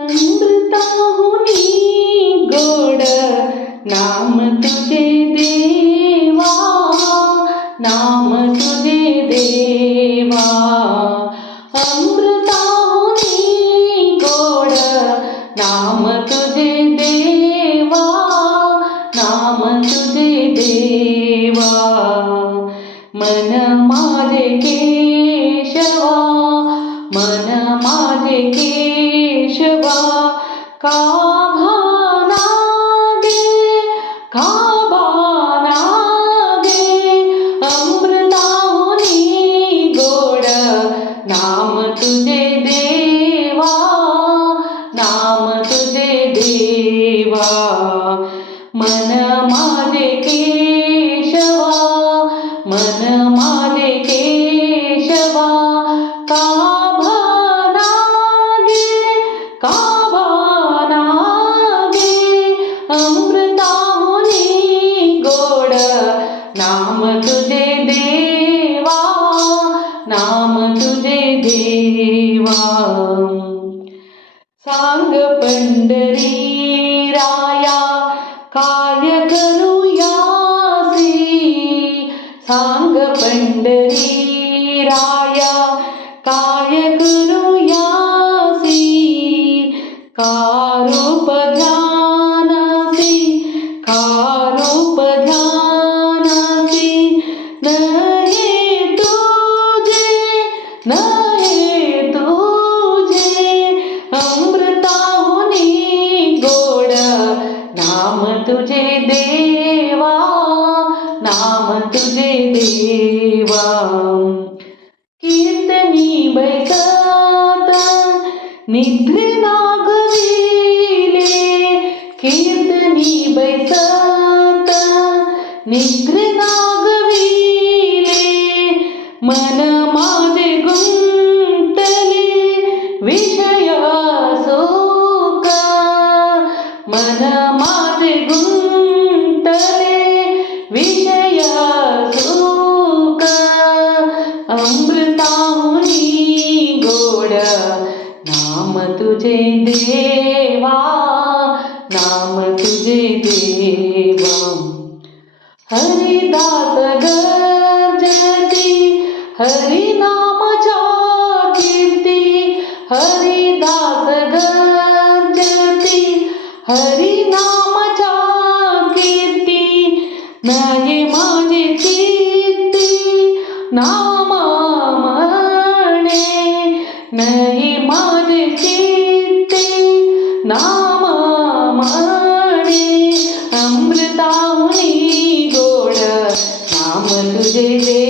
अमृताहुनी गोड नाम तुझे देवा, नाम तुझे देवा. अमृताहुनी गोड नाम तुझे देवा, नाम तुझे देवा. मन माझे केशवा, मन माझे केशवा, का भाना दे, का भाना दे. अमृताहुनी गोड नाम तुझे देवा, नाम तुझे देवा. मन माझे केशवा, मन माझे केशवा, का भाना दे, का भाना दे. अमृताहुनी गोड नाम तुझे देवा, नाम तुझे देवा. सांग पंढरी राया काय करूयासी, सांग पंढरी राया काय करूयासी. का रूप ध्यानासी, का रूप ध्यानासी. नये तुझे, नये तुझे. अमृताहुनी गोड नाम तुझे देवा, नाम तुझे देवा. कीर्तनी बैसत निद्रे नागविले, कीर्तनी बैसत निद्रे नागविले. मन माझे गुंतले विषय सुख, मन माझे गुंतले विषय सुख. अमृताहुनी गोड नाम तुझे देवा, नाम तुझे देवा. हरिदास गर्जती हरिनामाच्या कीर्ती, हरिदास गर्जती हरिनामाच्या कीर्ती. नाही माझे चित्ती नाम म्हणे, नाही माझे चित्ती नाम म्हणे. अमृताहुनी गोड नाम तुझे देवा.